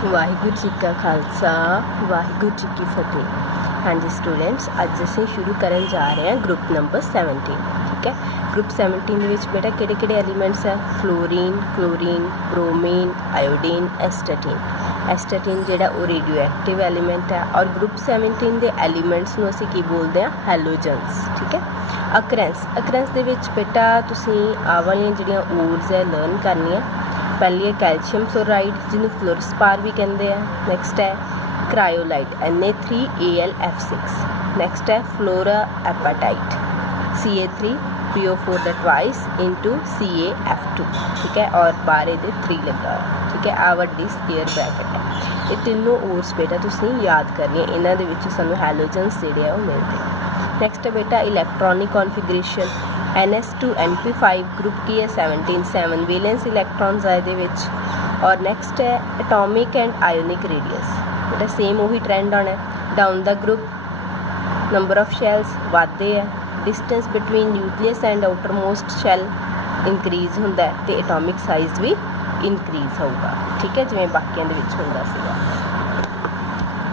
वाहिगुरू जी का खालसा वाहिगुरू जी की फतेह। हाँ जी स्टूडेंट्स, अज असीं शुरू करन जा रहे हैं ग्रुप नंबर 17। ठीक है, ग्रुप 17 ਦੇ ਵਿੱਚ बेटा ਕਿਹੜੇ एलीमेंट्स है? Fluorine, chlorine, bromine, iodine, astatine ਜਿਹੜਾ ਉਹ रेडियो एक्टिव एलीमेंट है। और ग्रुप 17 ਦੇ एलीमेंट्स ਨੂੰ ਅਸੀਂ ਕੀ बोलते हैं? हैलोजन्स। ठीक है, अकरेंस ਦੇ ਵਿੱਚ बेटा ਤੁਸੀਂ ਆਹ ਵਾਲੀਆਂ ਜਿਹੜੀਆਂ ਓਡਸ है लर्न करनियाँ। पहली है कैल्शियम फ्लोराइड जिन्होंने फ्लोरस्पार भी कहते हैं। नैक्सट है क्रायोलाइट Na3Al F6। नैक्सट है fluorapatite Ca3PO4 that twice into CaF2। ठीक है, और बारे दे 3 लगा। ठीक है, आ वड्डी स्क्वेयर ब्रैकेट है। ये तीनों ओड्स बेटा तुसीं याद करनी है, इन्हां दे विच सानूं हैलोजन्स जिहड़े आ वो मिलते हैं। नैक्सट है बेटा इलैक्ट्रॉनिक कॉन्फिगरेशन। NS2NP5 ग्रुप की है 17 7 वैलेंस इलैक्ट्रॉन्स आए दे विच। और नैक्सट है एटॉमिक एंड आयोनिक रेडियस। बेटा सेम वही ट्रेंड आना है। Down the group number of shells वाधे है, distance between nucleus and outermost shell increase होंदा है तो एटॉमिक साइज़ भी इंक्रीज होगा। ठीक है, जिवें बाकियां दे विच हुंदा सीगा।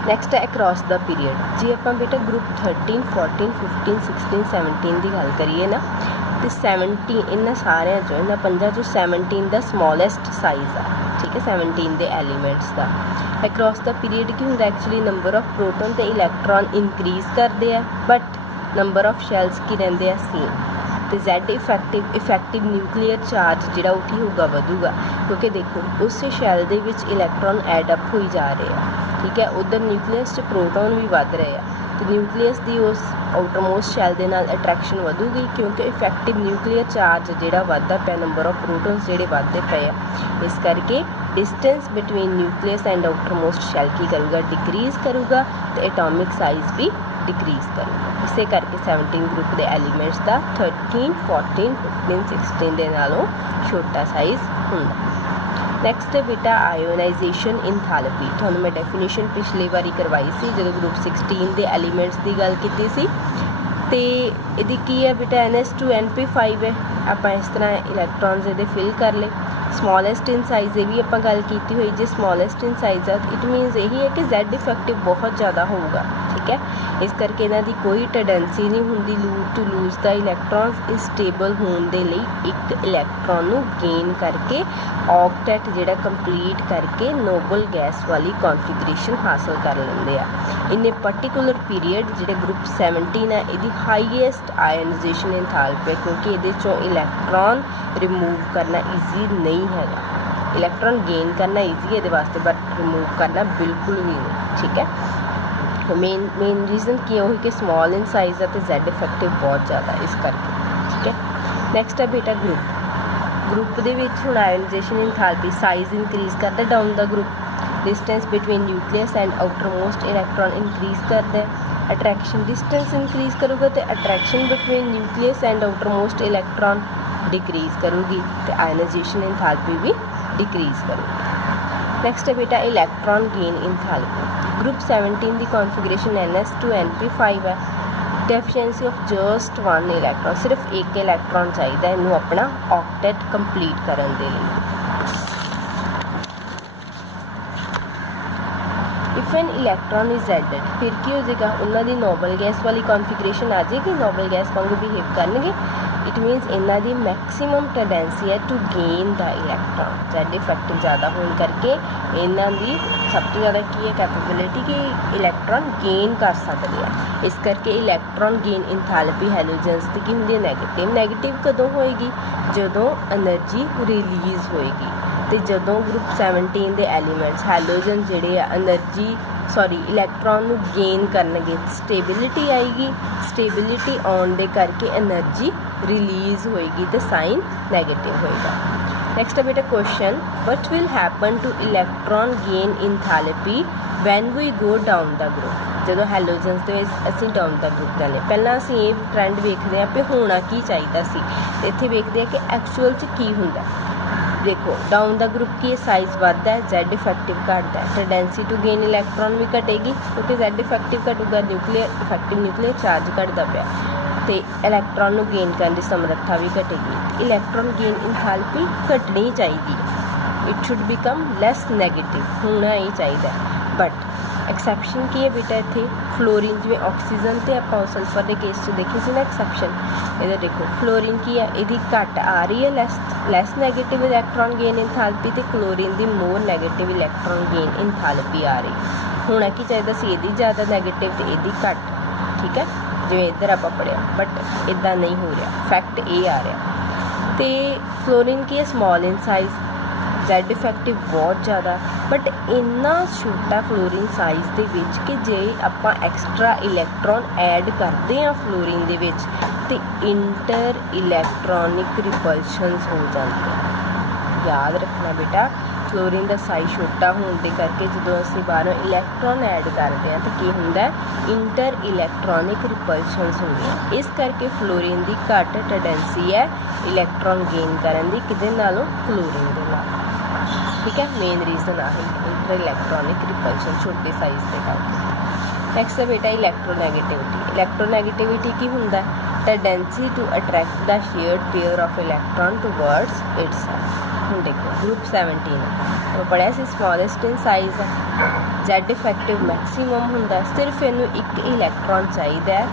नैक्सट है अक्रॉस द पीरियड। जे आप बेटा ग्रुप 13 14 15 16 17 की गल करिए ना, तो 17 इन्होंने सारे जो इन्होंने 5 चो 17 का समॉलेस्ट साइज़ है। ठीक है, 17 के एलीमेंट्स का अक्रॉस द पीरियड की होंगे एक्चुअली नंबर ऑफ प्रोटोन तो इलैक्ट्रॉन इंक्रीज करते हैं, बट नंबर ऑफ शैल्स की रहते हैं सेम। तो Z इफैक्टिव न्यूक्लीयर चार्ज जोड़ा वो की होगा वधूगा, क्योंकि देखो उस शैल के इलैक्ट्रॉन एडअप हो जा रहे हैं। ठीक है, उधर न्यूक्लीयस प्रोटोन भी वध रहे हैं, तो न्यूक्लीयस की उस आउटरमोस्ट शैल के नाल अट्रैक्शन वधूगी, क्योंकि इफैक्टिव न्यूक्लीयर चार्ज जोड़ा वधदा पे नंबर ऑफ प्रोटोन्स जोड़े वधदे पे है। इस करके distance between nucleus and outermost shell की करूँगा? डिक्रीज़ करूँगा, तो एटॉमिक साइज़ भी डिक्रीज़ करूँगा। इसे करके 17 ग्रुप के एलीमेंट्स का 13 14 15 16 के नालों छोटा साइज़ होंदा। नैक्सट है बेटा आयोनाइजेशन इंथैल्पी। तुहानूं मैं डेफिनेशन पिछली बारी करवाई सी जो ग्रुप 16 के एलीमेंट्स की गल की सी। तो ये की है बेटा NS2NP5 है। आप इस तरह इलैक्ट्रॉन्स ये फिल कर ले। स्मॉलेस्ट इन साइज़ ये भी आप गल की हुई, जो स्मॉलेस्ट इन साइज़ है इट मीनस यही है कि Z इफैक्टिव बहुत ज़्यादा होगा। ठीक है, इस करके इन्हां दी कोई टेंडेंसी नहीं होंदी टू लूज द इलैक्ट्रॉन्स। स्टेबल होने के लिए एक इलैक्ट्रॉन नूं गेन करके ऑक्टेट जिहड़ा कंप्लीट करके नोबल गैस वाली कॉन्फिगरेशन हासिल कर लेंदे आ। इन ए पर्टिकुलर पीरीयड जिहड़े ग्रुप 17 है इहदी हाईएस्ट आयनाइजेशन एंथैल्पी है, क्योंकि इहदे चों इलैक्ट्रॉन रिमूव करना ईजी नहीं है। इलैक्ट्रॉन गेन करना ईजी है ये वास्ते, बट रिमूव करना बिल्कुल भी नहीं। ठीक है, मेन रीज़न की है कि स्मॉल इन साइज़ है तो Z इफैक्टिव बहुत ज़्यादा इस करके। ठीक है, नैक्सट है बेटा ग्रुप दे विच हुण आयोनाइजेशन इंथैल्पी साइज़ इंक्रीज़ करता है। Down the group distance between nucleus and outer most electron increase करता है। अट्रैक्शन डिस्टेंस इंक्रीज़ करूँगा तो attraction between nucleus and outer most electron decrease करूँगी, तो आयोनाइजेशन इंथैल्पी भी डिक्रीज़ करूँगी। नैक्सट है बेटा इलैक्ट्रॉन गेन इंथैल्पी। ग्रुप 17 की कॉन्फिगरेशन NS2NP5 है। डेफिशिएंसी ऑफ जस्ट 1 इलैक्ट्रॉन, सिर्फ एक इलैक्ट्रॉन चाहिए इनू अपना ऑक्टेट कंप्लीट करने के लिए। If an electron is added फिर की हो जाएगा? उन्होंने नोबल गैस वाली कॉन्फिगरेशन आ जाएगी, नोबल गैस वांगू बिहेव करनगे। इट मीनस इन्हों की मैक्सीमम टेंडेंसी है to gain the electron. Z effective ज़्यादा होने करके इन्हों की सब तो ज़्यादा की है कैपेबिलिटी कि इलैक्ट्रॉन गेन कर सकते हैं। इस करके इलैक्ट्रॉन गेन इंथैल्पी हैलोजन्स की होंगी है नैगेटिव। नैगेटिव कदों होएगी? जदों एनर्जी रिलीज़ होएगी। तो जदों ग्रुप 17 के एलीमेंट्स हैलोजन जिहड़े एनर्जी इलैक्ट्रॉन नूं गेन करनगे, स्टेबिलिटी आएगी। स्टेबिलिटी आउण दे करके एनर्जी रिलीज़ होएगी तो साइन नैगेटिव होएगा। नैक्सट है बेटा question, what will happen to electron gain enthalpy when we go down the group. जो हैलोजन्स के असीं डाउन द ग्रुप जाने पहला असीं ये ट्रेंड वेखते हैं भी होना की चाहिए सी, इत्थे वेखते हैं कि एक्चुअल च की हुंदा। देखो डाउन द ग्रुप की साइज़ बढ़ता है, Z इफैक्टिव घटता है, टेंडेंसी टू गेन इलैक्ट्रॉन भी घटेगी क्योंकि Z इफैक्टिव घटूगा, इफैक्टिव न्यूक्लियर चार्ज घटता पाया, तो इलैक्ट्रॉन गेन करने की समर्था भी घटेगी। इलैक्ट्रॉन गेन इंथैल्पी घटनी चाहिए। It should become less negative, होना ही चाहिए। बट एक्सैप्शन की है बेटा इत्थे फ्लोरीन, जिवें ऑक्सीजन तो आप सल्फर के केस देखे सी ना एक्सैप्शन, इधर देखो फ्लोरीन की है इहदी घट आ रही है lace negative electron gain enthalpy, तो क्लोरीन की मोर नैगेटिव इलैक्ट्रॉन गेन इंथैल्पी आ रही। होना की चाहिए सी इहदी ज़्यादा नैगेटिव तो इहदी घट, ठीक है, जिवें इधर आप पढ़िया, बट इदा नहीं हो रहा, फैक्ट ये आ रहा। तो फ्लोरीन की है small in size, Z effective बहुत ज़्यादा, बट इन्ना छोटा फ्लोरीन साइज़ दे विच कि जे आपां एक्सट्रा इलैक्ट्रॉन ऐड करते हैं फ्लोरीन दे विच ते इंटर इलैक्ट्रॉनिक रिपल्शनस हो जाती हैं। याद रखना बेटा फ्लोरीन का साइज़ छोटा होने के करके जो असीं बाहरों इलैक्ट्रॉन ऐड करते हैं तो की हुंदा है इंटर इलैक्ट्रॉनिक रिपल्शनस होंदी है। इस करके फ्लोरीन की घट टेंडेंसी है इलैक्ट्रॉन गेन करन दी किहदे नालों क्लोरीन दे नाल, ठीक है। मेन रीजन आ इंटर इलैक्ट्रॉनिक रिपल्शन छोटे साइज़ के करके। नैक्सट है बेटा इलैक्ट्रोनैगेटिविटी। इलैक्ट्रोनैगेटिविटी की हुंदा है tendency to attract the shared pair of electron towards itself. हम देखो ग्रुप 17 तो पढ़िया सी स्मॉलेस्ट इन साइज़ है, Z इफेक्टिव मैक्सीमम हुंदा, सिर्फ इनू एक इलैक्ट्रॉन चाहिए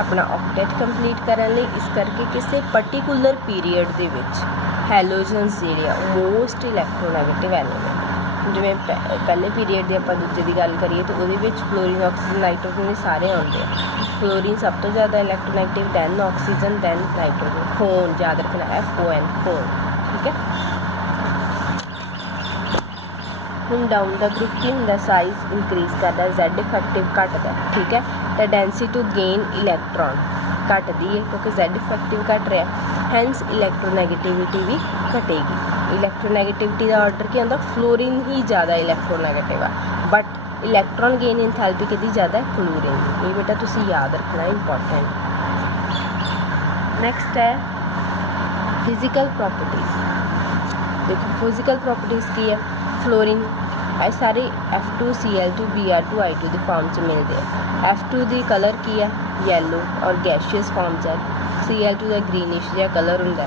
अपना ऑक्टेट कंप्लीट करने लिए। इस करके किसी पर्टिकुलर पीरीयड दे विच हैलोजन्स जिहड़े मोस्ट इलैक्ट्रोनैगेटिव एलीमेंट, जिवें पहले पीरीयड की आप दूजे की गल करिए तो वो फ्लोरीन ऑक्सीजन नाइट्रोजन सारे आते हैं। फ्लोरीन सब तो ज़्यादा electronegative, than oxygen, than nitrogen. FON याद रखना FON फोन, ठीक है। हम डाउन द ग्रुप की होंगे साइज़ इंक्रीज करता है, Z इफेक्टिव घटता है, ठीक है। टेंडेंसी टू गेन इलैक्ट्रॉन घटती है क्योंकि Z इफेक्टिव घट रहा है, हैंस इलैक्ट्रोनैगेटिविटी भी घटेगी। इलैक्ट्रोनैगेटिविटी का ऑर्डर क्या होंगे, फ्लोरीन ही ज़्यादा इलैक्ट्रोनैगेटिव है, बट इलैक्ट्रॉन गेन इंथैल्पी कितनी ज़्यादा है, क्लोरीन। ये बेटा तुसी याद रखना इंपॉर्टेंट। नैक्सट है फिजिकल प्रॉपर्टीज़। देखो फिजिकल प्रॉपर्टीज़ की है फ्लोरीन ਇਹ ਸਾਰੇ F2Cl2 Br2 I2 ਦੀ ਫਾਰਮ 'ਚ ਮਿਲਦੇ ਆ। F2 ਦੀ ਕਲਰ ਕੀ ਹੈ, ਯੈਲੋ ਔਰ ਗੈਸ਼ੀਅਸ ਫਾਰਮ 'ਚ ਹੈ। Cl2 ਦਾ ਗ੍ਰੀਨਿਸ਼ ਜਿਹਾ ਕਲਰ ਹੁੰਦਾ,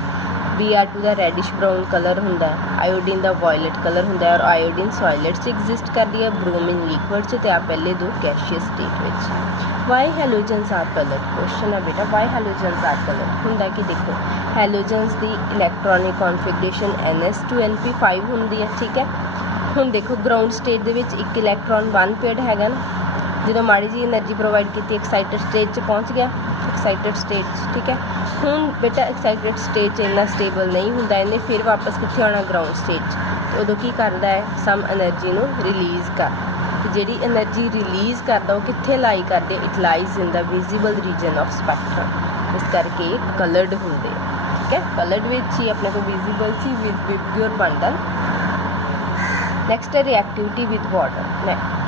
Br2 ਦਾ ਰੈਡਿਸ਼ ਬਰਾਊਨ ਕਲਰ ਹੁੰਦਾ, ਆਇਓਡੀਨ ਦਾ ਵਾਇਲਟ ਕਲਰ ਹੁੰਦਾ ਔਰ ਆਇਓਡੀਨ ਸੋਲਿਡ 'ਚ ਐਗਜ਼ਿਸਟ ਕਰਦੀ ਹੈ, ਬ੍ਰੋਮੀਨ ਲਿਕੁਇਡ 'ਚ ਤੇ ਆ ਪਹਿਲੇ ਦੋ ਗੈਸ਼ੀਅਸ ਸਟੇਟ ਵਿੱਚ। ਵਾਈ ਹੈਲੋਜਨਸ ਆਰ ਕਲਰ, ਕੁਐਸਚਨ ਹੈ ਬੇਟਾ ਵਾਈ ਹੈਲੋਜਨਸ ਆਰ ਕਲਰ। ਹੁੰਦਾ ਕਿ ਦੇਖੋ ਹੈਲੋਜਨਸ ਦੀ ਇਲੈਕਟ੍ਰੋਨਿਕ ਕਨਫਿਗਰੇਸ਼ਨ NS2np5 ਹੁੰਦੀ ਹੈ, ਠੀਕ ਹੈ। ਹੁਣ ਦੇਖੋ ग्राउंड स्टेट ਦੇ ਵਿੱਚ ਇੱਕ ਇਲੈਕਟ੍ਰੋਨ 1 ਪੇਅਰਡ ਹੈਗਾ ਨਾ, ਜਦੋਂ ਮਾੜੀ ਜੀ એનર્ਜੀ ਪ੍ਰੋਵਾਈਡ ਕੀਤੀ ਐਕਸਾਈਟਡ ਸਟੇਟ 'ਚ ਪਹੁੰਚ ਗਿਆ, ਐਕਸਾਈਟਡ ਸਟੇਟ 'ਚ, ਠੀਕ ਹੈ। ਹੁਣ ਬੇਟਾ ਐਕਸਾਈਟਡ ਸਟੇਟ 'ਚ ਇੰਨਾ ਸਟੇਬਲ ਨਹੀਂ ਹੁੰਦਾ, ਇਹਨੇ ਫਿਰ ਵਾਪਸ ਕਿੱਥੇ ਆਉਣਾ, ਗਰਾਊਂਡ ਸਟੇਟ 'ਚ। ਤੇ ਉਦੋਂ ਕੀ ਕਰਦਾ ਹੈ, ਸਮ એનર્ਜੀ ਨੂੰ ਰਿਲੀਜ਼ ਕਰ, ਤੇ ਜਿਹੜੀ એનર્ਜੀ ਰਿਲੀਜ਼ ਕਰਦਾ ਉਹ ਕਿੱਥੇ ਲਾਈ ਕਰਦੇ, it lies in the visible region of spectrum. ਇਸ ਕਰਕੇ ਕਲਰਡ ਹੁੰਦੇ, ਠੀਕ ਹੈ। ਕਲਰਡ ਵਿੱਚ ਹੀ ਆਪਣੇ ਕੋਲ ਵਿਜ਼ੀਬਲ ਸੀ ਵਿਦ ਬਣਦਾ। नैक्सट है रिएक्टिविटी विद वाटर।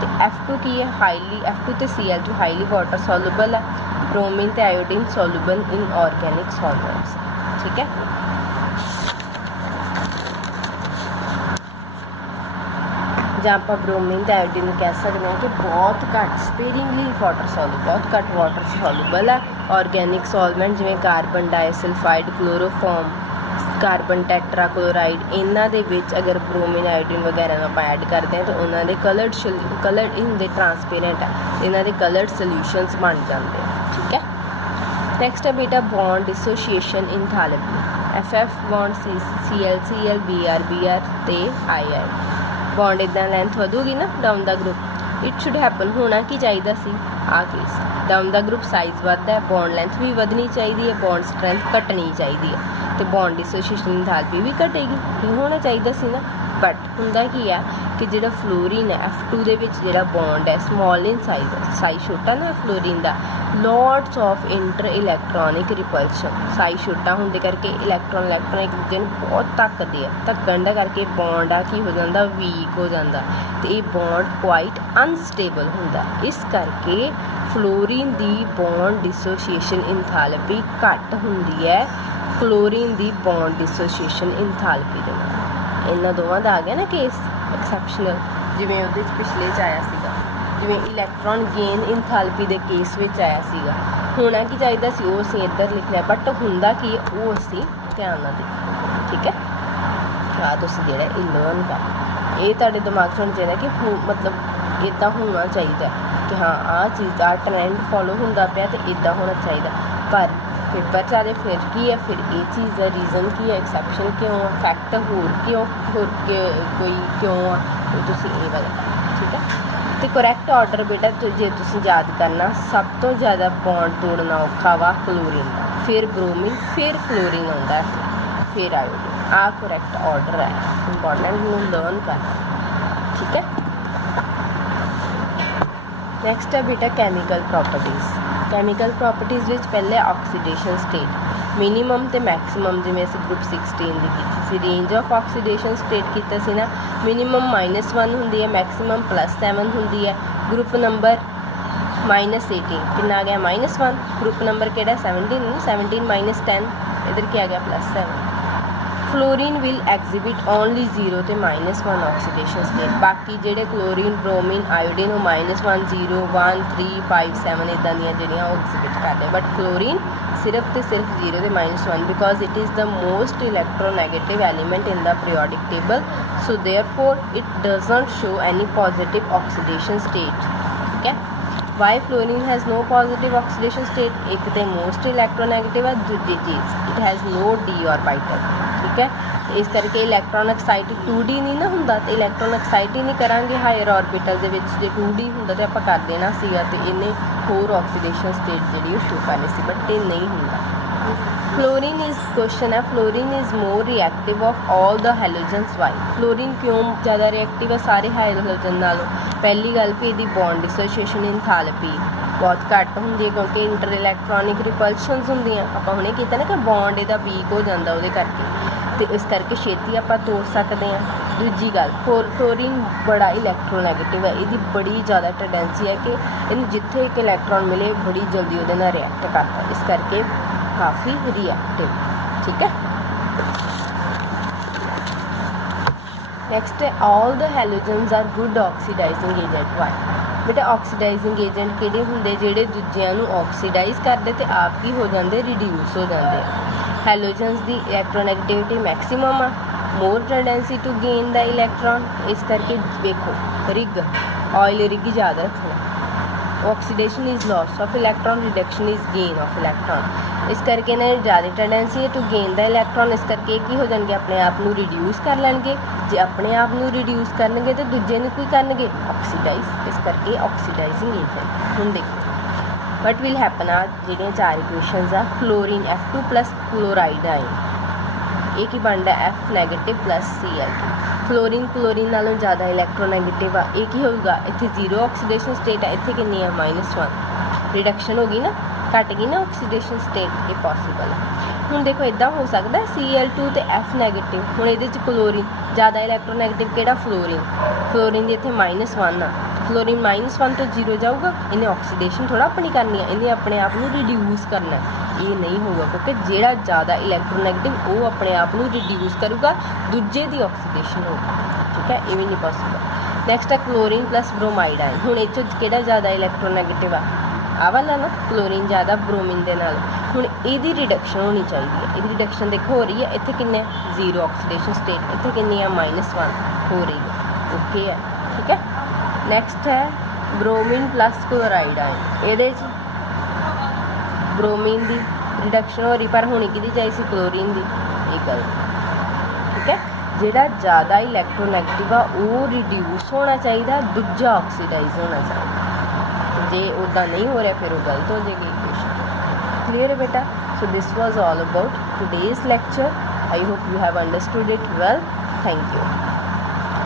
तो F2 की है हाईली, F2 तो Cl2 हाईली वाटर सॉल्युबल है, ब्रोमीन तो iodine soluble in organic solvents, ठीक है। जहाँ आप ब्रोमीन तो आयोडीन कह सकते हैं कि बहुत घट स्पेरिंगली वाटर सॉल्युबल, बहुत घट वाटर सॉल्युबल है। ऑर्गेनिक सॉल्वेंट जिमें कार्बन डाइसल्फाइड, क्लोरोफॉर्म, कार्बन टैट्राक्लोराइड, इन्हां दे विच अगर ब्रोमीन आयोडीन वगैरह आप ऐड करते हैं तो उन्होंने कलर्ड होंगे ट्रांसपेरेंट है, इन्हां दे कलर्ड सोल्यूशनस बन जाते हैं, ठीक है। नैक्सट है बेटा bond dissociation enthalpy. FF bond Cl Cl Br Br ते II बॉन्ड इदा लेंथ वधूगी ना down the group, it should happen होना की चाहिए सी आ case down the group size बढ़ता है, बॉन्ड लेंथ भी ਵਧਣੀ चाहिए है, बॉन्ड स्ट्रेंथ घटनी चाहिए है, तो बॉन्ड डिसोशिएशन इंथैल्पी भी घटेगी, ये होना चाहिए सी ना। बट हुंदा की है कि जो फ्लोरीन है F2 दे विच जिहड़ा बॉन्ड है स्मॉल इन साइज़ छोटा ना फ्लोरीन का, lots of inter electronic repulsion, size छोटा होने करके इलैक्ट्रॉन एक दूजे बहुत धक्कदे है, धक्कण दा करके बॉन्ड आ की हो जाता वीक हो जाता, तो ये बॉन्ड क्वाइट अनस्टेबल होंदा। इस करके फ्लोरीन की बॉन्ड डिसोशिएशन इंथैल्पी घट होंदी है क्लोरीन की बॉन्ड डिसोशिएशन इंथैल्पी दे नाल। इन्हां दोवां दा आ गया ना केस एक्सैप्शनल, जिवें उहदे पिछले च आया सीगा, जिवें electron gain enthalpy they case which आया सीगा। होना की चाहिए सी वो असीं इधर लिखना, बट हुंदा की वो असीं ध्यान नाल देखो, ठीक है। ਆ ਤੁਸੀਂ ਜਿਹੜਾ ਇਹ ਲਰਨ ਕਰ, ਇਹ ਤੁਹਾਡੇ ਦਿਮਾਗ 'ਚ ਹੋਣਾ ਚਾਹੀਦਾ ਕਿ मतलब ਇੱਦਾਂ ਹੋਣਾ ਚਾਹੀਦਾ ਕਿ ਹਾਂ ਆਹ ਚੀਜ਼ ਆ ਟ੍ਰੈਂਡ ਫੋਲੋ ਹੁੰਦਾ ਪਿਆ ਤੇ ਇੱਦਾਂ ਹੋਣਾ ਚਾਹੀਦਾ। ਪਰ ਪੇਪਰ 'ਚ ਆਲੇ ਫਿਰ ਕੀ ਹੈ, ਫਿਰ ਇਹ ਚੀਜ਼ ਦਾ ਰੀਜ਼ਨ ਕੀ ਹੈ, ਐਕਸੈਪਸ਼ਨ ਕਿਉਂ ਆ, ਫੈਕਟ ਹੋਰ ਕੋਈ ਕਿਉਂ ਆ, ਤੁਸੀਂ ਇਹ ਵਾਲਾ ਠੀਕ ਹੈ। ਤੇ ਕਰੈਕਟ ਆਰਡਰ ਬੇਟਾ ਜੇ ਤੁਸੀਂ ਯਾਦ ਕਰਨਾ, ਸਭ ਤੋਂ ਜ਼ਿਆਦਾ ਬੌਂਡ ਤੋੜਨਾ ਔਖਾ ਵਾ ਕਲੋਰੀਨ ਦਾ, ਫਿਰ ਬ੍ਰੋਮੀਨ, ਫਿਰ ਫਲੋਰੀਨ ਆਉਂਦਾ, ਫਿਰ ਆਇਓਡੀਨ। ਆਹ ਕਰੈਕਟ ਆਰਡਰ ਹੈ, ਇੰਪੋਰਟੈਂਟ ਨੂੰ ਲਰਨ ਕਰਨਾ ਠੀਕ ਹੈ। ਨੈਕਸਟ ਹੈ ਬੇਟਾ ਕੈਮੀਕਲ ਪ੍ਰੋਪਰਟੀਜ਼। ਕੈਮੀਕਲ ਪ੍ਰੋਪਰਟੀਜ਼ ਵਿੱਚ ਪਹਿਲੇ ਆਕਸੀਡੇਸ਼ਨ ਸਟੇਟ, ਮਿਨੀਮਮ ਤੇ ਮੈਕਸਿਮਮ, ਜਿਵੇਂ ਅਸੀਂ ਗਰੁੱਪ 16 ਦੀ ਕੀਤੀ ਸੀ। ਰੇਂਜ ਆਫ ਆਕਸੀਡੇਸ਼ਨ ਸਟੇਟ ਕੀਤਾ ਸੀ ਨਾ, ਮਿਨੀਮਮ -1 ਹੁੰਦੀ ਹੈ, ਮੈਕਸਿਮਮ +7 ਹੁੰਦੀ ਹੈ। ਗਰੁੱਪ ਨੰਬਰ -18 ਕਿੰਨਾ ਆ ਗਿਆ -1, ਗਰੁੱਪ ਨੰਬਰ ਕਿਹੜਾ 17 -10, इधर क्या आ गया +7। फ्लोरीन विल एग्जिबिट ओनली 0 ਤੇ -1 ऑक्सीडेशन स्टेट, बाकी ਜਿਹੜੇ क्लोरीन ब्रोमीन आयोडीन ਉਹ -1 0 1 3 5 7 इदां ਦੀਆਂ ਜਿਹੜੀਆਂ ਉਹ ਐਗਜ਼ਿਬਿਟ ਕਰਦੇ, बट फ्लोरीन सिर्फ ਤੇ सिर्फ 0 ਤੇ -1 because it is the most electronegative element in the periodic table, so therefore it doesn't show any positive oxidation state। ठीक है, why fluorine has no positive oxidation state, एक तो मोस्ट इलैक्ट्रोनैगेटिव है, दूसरी चीज़ it has no D orbital. ठीक है, तो इस करके इलैक्ट्रॉन एक्साइट 2D नहीं ना होंदा, तो इलैक्ट्रॉन एक्साइट ही नहीं करांगे हायर ऑर्बिटल दे विच। जे 2D होंदा तो आपां कर देना सीगा, तो इन्हें होर ऑक्सीडेशन स्टेट जिहड़ी शो करनी सी, बट ये नहीं होंदा। फ्लोरीन इज क्वेश्चन है, fluorine is more reactive of all the halogens. Why fluorine क्यों ज़्यादा रिएक्टिव है सारे हैलोजन नालों? पहली गल भी इसकी बॉन्ड डिसोसीएशन इंथैल्पी बहुत घट होंदी है, क्योंकि इंटर इलैक्ट्रॉनिक रिपल्शनस होंदियां। आपां हुणे कीता ना कि बॉन्ड इहदा वीक हो जाता उहदे करके, तो इस करके छेती आपां तोड़ सकते हैं। दूजी गल फ्लोरीन बड़ा इलैक्ट्रोनैगेटिव है, इसकी बड़ी ज़्यादा टेंडेंसी है कि इन्हूं जिथे एक इलैक्ट्रॉन मिले बड़ी जल्दी उहदे नाल रिएक्ट करता, इस करके काफ़ी रिएक्टिव। ठीक है, नेक्स्ट है all the halogens are good oxidising agent. Why बेटा ऑक्सीडाइजिंग एजेंट किहड़े हुंदे जिहड़े दूजिਆਂ ਨੂੰ ऑक्सीडाइज करदे ते आप की हो जाते रिड्यूस हो जाते। हैलोजन्स की इलैक्ट्रोनैगेटिविटी मैक्सिमम आ, more tendency to gain the electron, इस करके देखो रिग ऑयल रिग याद रखना। Oxidation is loss of electron, reduction is gain of electron, इस करके इन्हें ज़्यादा टेंडेंसी है टू गेन द इलैक्ट्रॉन, इस करके की हो जाएंगे अपने आप को रिड्यूस कर लेंगे। जे अपने आप को रिड्यूस करनगे तो दूजे नूं की करनगे ऑक्सीडाइज, इस करके ऑक्सीडाइजिंग एजेंट। हुण देखो वट विल हैपन आ जिहड़ियां 4 इक्वेशनस आ, fluorine F2 plus chloride ion, ये की बनता है F negative plus Cl2। Fluorine chlorine नालों ज़्यादा इलैक्ट्रोनैगेटिव आ, ये की होगा इत्थे 0 ऑक्सीडेशन स्टेट है, इत्थे कितनी है -1, रिडक्शन होगी ना, घट गई ना ऑक्सीडेशन स्टेट, ये पॉसीबल है। हुण देखो इदा हो सकता है Cl2 तो F नैगेटिव, हुण इहदे च क्लोरीन ज़्यादा इलैक्ट्रोनैगेटिव किहड़ा फ्लोरीन, फ्लोरीन की इत्थे -1 आ, फ्लोरीन -1 तो 0 जाऊगा, इन्हें ऑक्सीडेशन थोड़ा अपनी करनी है, इन्हें अपने आप को रिड्यूस करना है, ये नहीं होगा क्योंकि जिहड़ा ज़्यादा इलैक्ट्रोनैगेटिव वो अपने आप को रिड्यूस करूगा, दूजे की ऑक्सीडेशन होगी। ठीक है, ये भी नहीं पॉसिबल। नैक्सट है क्लोरीन प्लस ब्रोमाइड आयन, हुण इह च किहड़ा ज़्यादा इलैक्ट्रोनैगेटिव आ वाला ना, क्लोरीन ज़्यादा ब्रोमीन के नाल, हुण इहदी रिडक्शन होनी चाहिए, इहदी रिडक्शन देखो हो रही है, इत्थे किन्ने 0 ऑक्सीडेशन स्टेट, इत्थे किन्नी है -1 हो रही है। ओके है, ठीक है। नैक्सट है ब्रोमीन प्लस क्लोराइड आयन, इहदे च ब्रोमीन की रिडक्शन हो रही पर होनी किहदी चाहिए सी क्लोरीन की, ये गलत। ठीक है, जिहड़ा ज़्यादा इलैक्ट्रोनैगेटिव आ वो रिड्यूस होना चाहिए, दूजा ऑक्सीडाइज होना चाहिए, जे उदा नहीं हो रहा फिर वो गलत हो जाएगी इक्वेशन। क्लियर है बेटा? So this was all about today's lecture. I hope you have understood it well. Thank you.